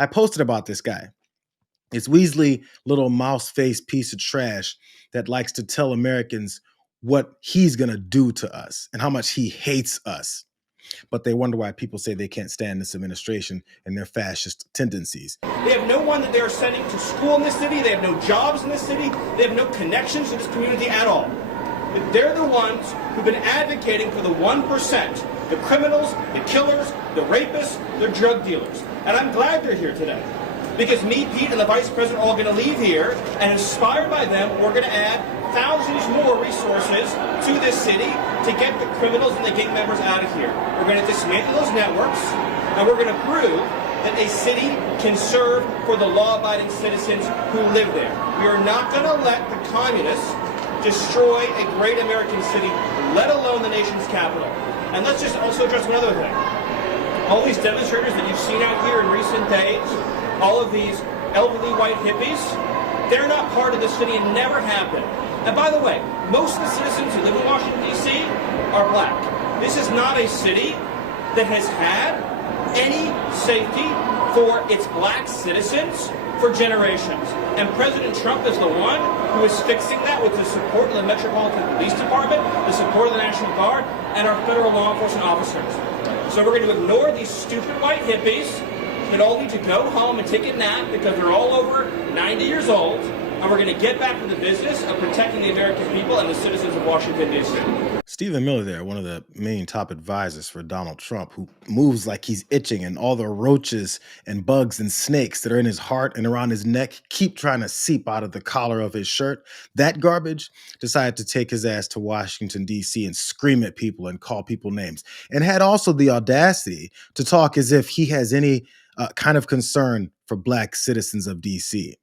I posted about this guy. It's Weasley, little mouse-faced piece of trash that likes to tell Americans what he's going to do to us and how much he hates us. But they wonder why people say they can't stand this administration and their fascist tendencies. They have no one that they're sending to school in this city. They have no jobs in this city. They have no connections to this community at all. But they're the ones who've been advocating for the 1%, the criminals, the killers, the rapists, the drug dealers. And I'm glad they're here today. Because me, Pete, and the Vice President are all going to leave here, and inspired by them, we're going to add thousands more resources to this city to get the criminals and the gang members out of here. We're going to dismantle those networks, and we're going to prove that a city can serve for the law-abiding citizens who live there. We are not going to let the communists destroy a great American city, let alone the nation's capital. And let's just also address another thing. All these demonstrators that you've seen out here in recent days, all of these elderly white hippies, they're not part of this city and never have been. And by the way, most of the citizens who live in Washington, D.C. are black. This is not a city that has had any safety for its black citizens for generations. And President Trump is the one who is fixing that with the support of the Metropolitan Police Department, the support of the National Guard, and our federal law enforcement officers. So we're going to ignore these stupid white hippies that all need to go home and take a nap because they're all over 90 years old, and we're going to get back to the business of protecting the American people and the citizens of Washington, D.C. Stephen Miller there, one of the main top advisors for Donald Trump, who moves like he's itching, and all the roaches and bugs and snakes that are in his heart and around his neck keep trying to seep out of the collar of his shirt. That garbage decided to take his ass to Washington, D.C. and scream at people and call people names, and had also the audacity to talk as if he has any kind of concern for black citizens of D.C.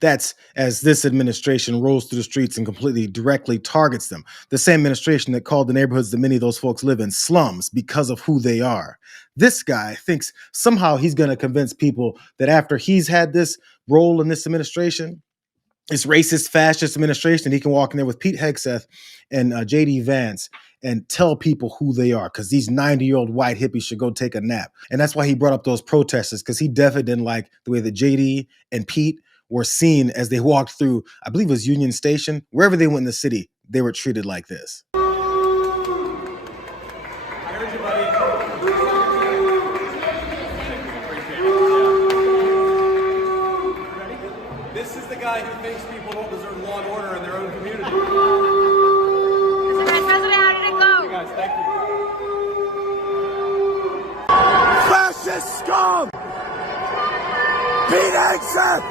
That's as this administration rolls through the streets and completely directly targets them. The same administration that called the neighborhoods that many of those folks live in slums because of who they are. This guy thinks somehow he's going to convince people that after he's had this role in this administration, this racist, fascist administration, he can walk in there with Pete Hegseth and J.D. Vance and tell people who they are, because these 90-year-old white hippies should go take a nap. And that's why he brought up those protesters, because he definitely didn't like the way that J.D. and Pete were seen as they walked through, I believe it was Union Station. Wherever they went in the city, they were treated like this. I heard you, buddy. This is the guy who thinks people don't deserve law and order in their own community. Mr. Vice President, how did it go? Hey guys, thank you. Fascist scum! Pete Hegseth!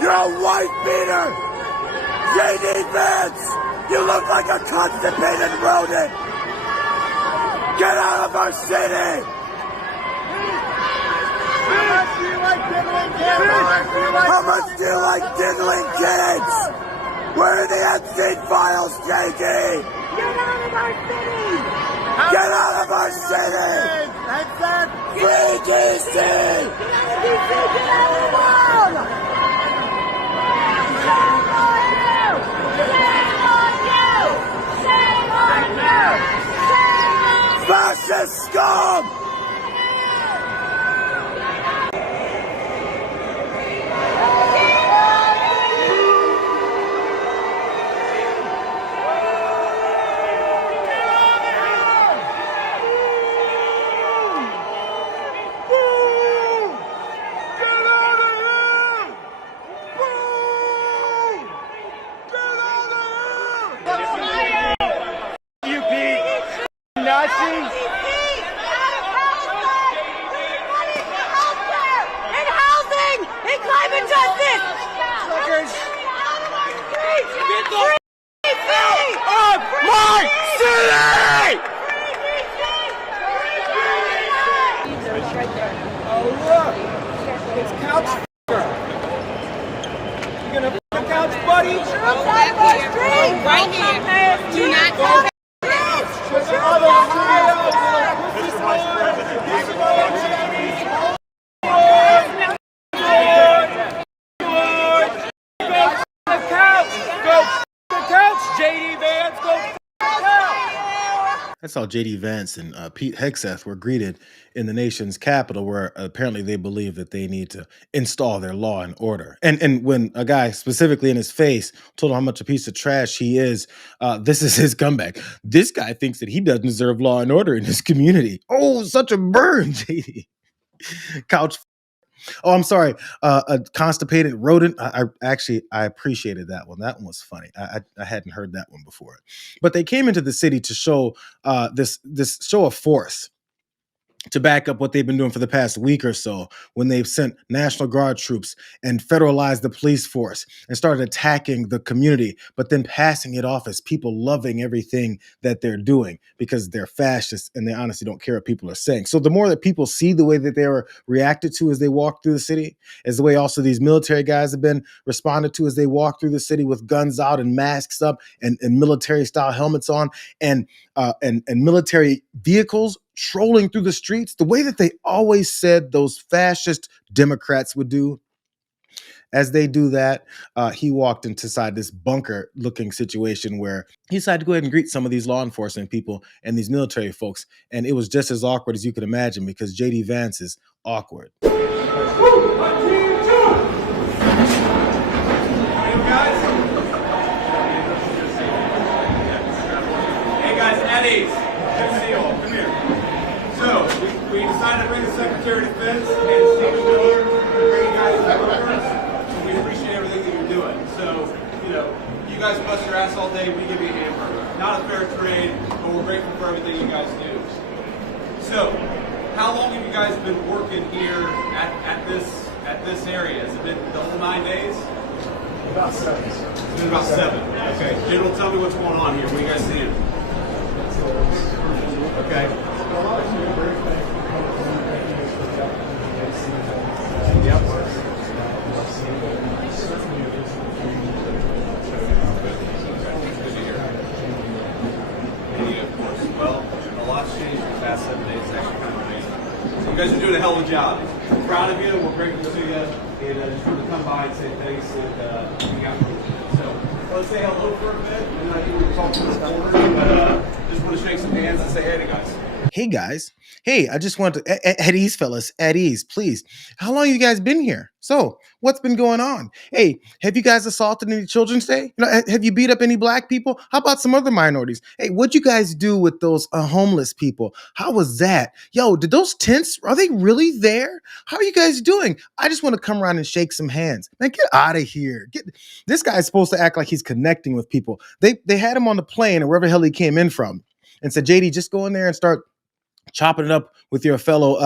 You're a white beater! J.D. Vance! You look like a constipated rodent! Get out of our city! How much do you like diddling kids? Where are the Epstein files, J.D.? Get out of our city! Get out of our city! Free D.C.! Get out of D.C.! Get out of the world! Shame on you! Shame on you! Shame on you! Shame on you! Fascist scum! You, Pete. Nazis. That's how JD Vance and Pete Hegseth were greeted in the nation's capital, where apparently they believe that they need to install their law and order. And when a guy specifically in his face told him how much a piece of trash he is, this is his comeback. This guy thinks that he doesn't deserve law and order in his community. Oh, such a burn, JD. Couch. Oh, I'm sorry. A constipated rodent. I appreciated that one. That one was funny. I hadn't heard that one before. But they came into the city to show this show of force to back up what they've been doing for the past week or so, when they've sent National Guard troops and federalized the police force and started attacking the community, but then passing it off as people loving everything that they're doing because they're fascists and they honestly don't care what people are saying. So the more that people see the way that they were reacted to as they walk through the city, as the way also these military guys have been responded to as they walk through the city with guns out and masks up and military style helmets on and military vehicles trolling through the streets, the way that they always said those fascist Democrats would do. As they do that, he walked inside this bunker looking situation where he decided to go ahead and greet some of these law enforcement people and these military folks. And it was just as awkward as you could imagine because JD Vance is awkward. We decided to bring the Secretary of Defense and Stephen Miller to bring you guys the burgers. And we appreciate everything that you're doing. So, you guys bust your ass all day, we give you a hamburger. Not a fair trade, but we're grateful for everything you guys do. So, how long have you guys been working here at this area? Has it been the whole 9 days? About 7. It's been about 7. Okay. General, tell me what's going on here. What are you guys seeing? Okay. A lot of people very thankful for Of course. Well, a lot's changed in the past 7 days. It's actually kind of amazing. So you guys are doing a hell of a job. We're proud of you. We're grateful to you. And just wanted to come by and say thanks and hang out with you. So let's say hello for a bit. And then I think we can talk to the board. But just want to shake some hands and say hey to guys. Hey guys, hey, I just want to, at ease fellas, at ease, please. How long you guys been here? So what's been going on? Hey, have you guys assaulted any children today? Have you beat up any black people? How about some other minorities? Hey, what'd you guys do with those homeless people? How was that? Yo, did those tents, are they really there? How are you guys doing? I just want to come around and shake some hands. Man, get out of here. This guy's supposed to act like he's connecting with people. They had him on the plane or wherever the hell he came in from and said, JD, just go in there and start chopping it up with your fellow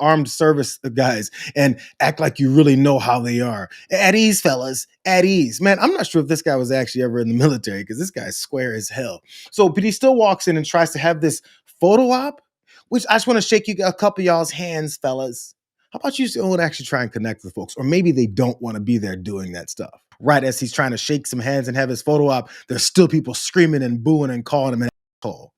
armed service guys and act like you really know how they are. At ease, fellas, at ease. Man, I'm not sure if this guy was actually ever in the military because this guy's square as hell. So, but he still walks in and tries to have this photo op, which I just want to shake you a couple of y'all's hands, fellas. How about you still actually try and connect with folks? Or maybe they don't want to be there doing that stuff. Right as he's trying to shake some hands and have his photo op, there's still people screaming and booing and calling him an asshole.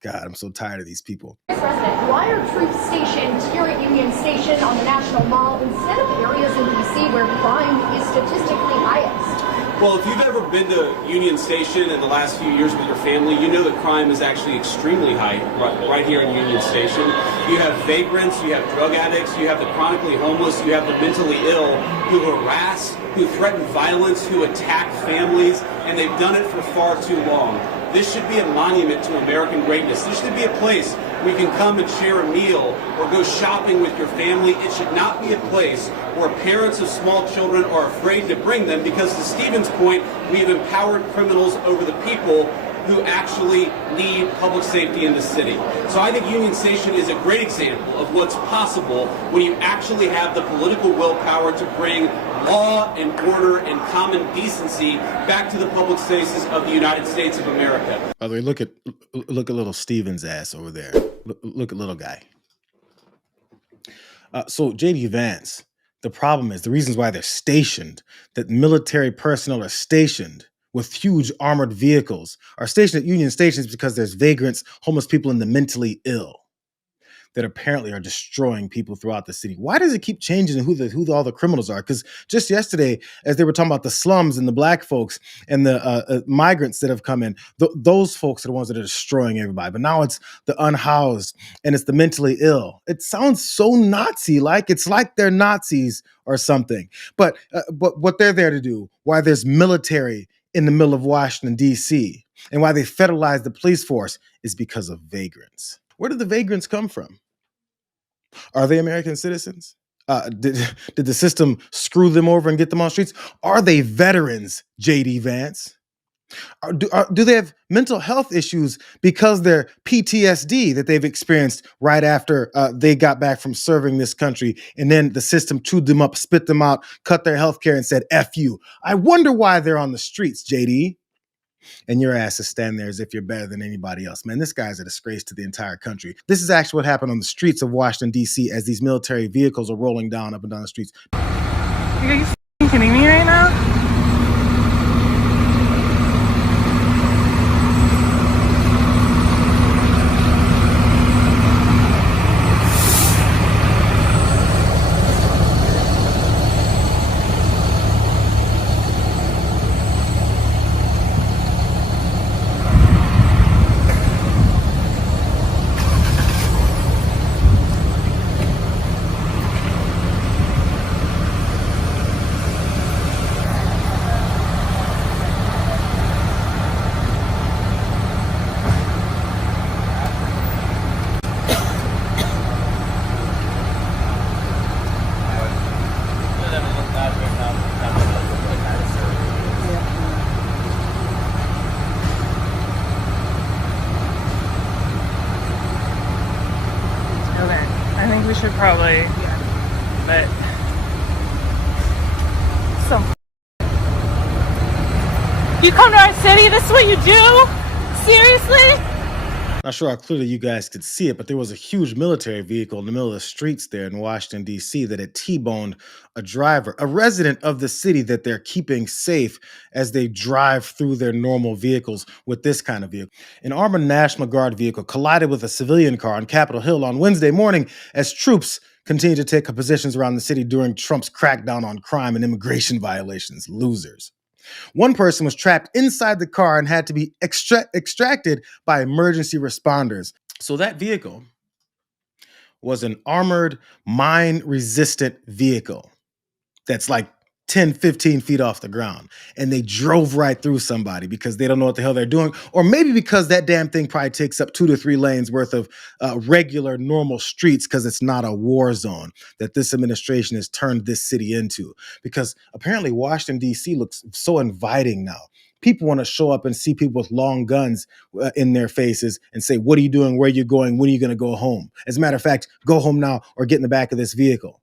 God, I'm so tired of these people. President, why are troops stationed here at Union Station on the National Mall instead of areas in D.C. where crime is statistically highest? Well, if you've ever been to Union Station in the last few years with your family, you know that crime is actually extremely high right here in Union Station. You have vagrants, you have drug addicts, you have the chronically homeless, you have the mentally ill who harass, who threaten violence, who attack families, and they've done it for far too long. This should be a monument to American greatness. This should be a place where you can come and share a meal or go shopping with your family. It should not be a place where parents of small children are afraid to bring them because, to Stephen's point, we've empowered criminals over the people who actually need public safety in the city. So I think Union Station is a great example of what's possible when you actually have the political willpower to bring law and order and common decency back to the public spaces of the United States of America. By the way, look at little Steven's ass over there. Look at little guy. So JD Vance, the problem is the reasons why they're stationed, that military personnel are stationed with huge armored vehicles, are stationed at Union Stations because there's vagrants, homeless people, and the mentally ill. that apparently are destroying people throughout the city. Why does it keep changing who all the criminals are? Because just yesterday, as they were talking about the slums and the black folks and the migrants that have come in, those folks are the ones that are destroying everybody. But now it's the unhoused and it's the mentally ill. It sounds so Nazi-like. It's like they're Nazis or something. But what they're there to do, why there's military in the middle of Washington, D.C., and why they federalized the police force is because of vagrants. Where did the vagrants come from? Are they American citizens? Did the system screw them over and get them on the streets? Are they veterans, J.D. Vance? Do they have mental health issues because they're PTSD that they've experienced right after they got back from serving this country, and then the system chewed them up, spit them out, cut their health care, and said, F you. I wonder why they're on the streets, JD. And your ass is standing there as if you're better than anybody else. Man, this guy's a disgrace to the entire country. This is actually what happened on the streets of Washington, D.C. as these military vehicles are rolling down up and down the streets. Are you kidding me right now? We should probably, but so you come to our city, this is what you do? Seriously? Not sure how clearly you guys could see it, but there was a huge military vehicle in the middle of the streets there in Washington, D.C. that had T-boned a driver, a resident of the city that they're keeping safe as they drive through their normal vehicles with this kind of vehicle. An armored National Guard vehicle collided with a civilian car on Capitol Hill on Wednesday morning as troops continue to take up positions around the city during Trump's crackdown on crime and immigration violations. Losers. One person was trapped inside the car and had to be extracted by emergency responders. So that vehicle was an armored, mine-resistant vehicle that's like 10, 15 feet off the ground. And they drove right through somebody because they don't know what the hell they're doing. Or maybe because that damn thing probably takes up 2 to 3 lanes worth of regular, normal streets because it's not a war zone that this administration has turned this city into. Because apparently Washington, D.C. looks so inviting now. People want to show up and see people with long guns in their faces and say, what are you doing? Where are you going? When are you going to go home? As a matter of fact, go home now or get in the back of this vehicle.